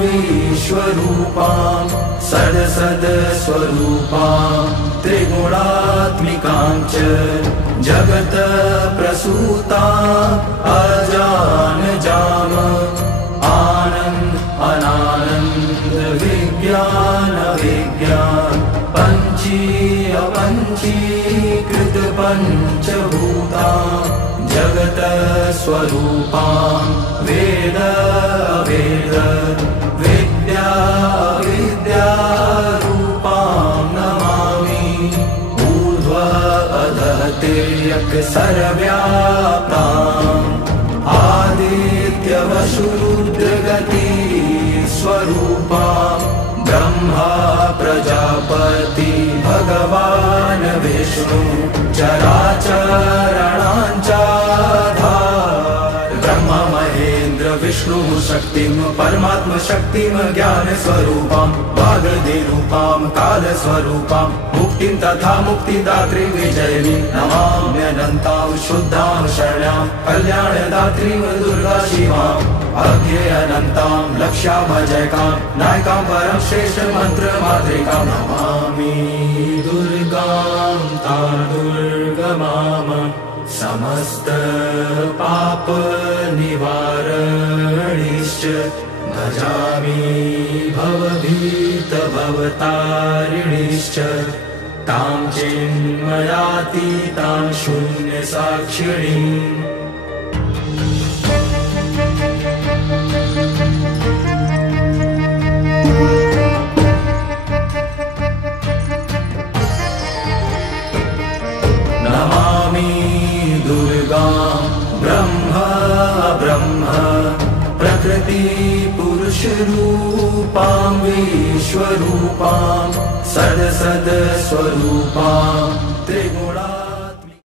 विश्वरूपां सदसदस्वरूपां त्रिगुणात्मिकां च जगत प्रसूतां अजानजाम आनन्द अनानन्द विज्ञान विज्ञान पञ्चीय अपञ्चीकृत पञ्चभूतां जगत स्वरूपां वेद अवेद विद्या विद्यारूपां नमामि ऊर्ध्व अधः तिर्यक् सर्वव्याप्ताम् आदित्यवशुरुद्रगति स्वरूपां ब्रह्मा प्रजापति भगवान् विष्णु चराचरणांचाधार ब्रह्मा महेन्द्र विष्णु शक्तिं परमात्म शक्तिं ज्ञान स्वरूपां वागधिरूपां काल स्वरूपां मुक्तिं तथा मुक्तिदात्री विजयिनी नमाम्यनन्तां शुद्धां शरण्यां कल्याणदात्रीं दुर्गा शिवाम् अज्ञेयनन्तां लक्ष्यामजयकां नायकां परं श्रेष्ठ मंत्र मातृकां नमामि दुर्गां ता दुर्गमाम समस्त पाप निवारणीश्च भजामि भवभीत भवतारिणीश्च तां चिन्मयातीतां शून्य साक्षिणीम् दुर्गां ब्रह्म ब्रह्म प्रकृति पुरुष रूपां विश्वरूपां सदसद स्वरूपां त्रिगुणा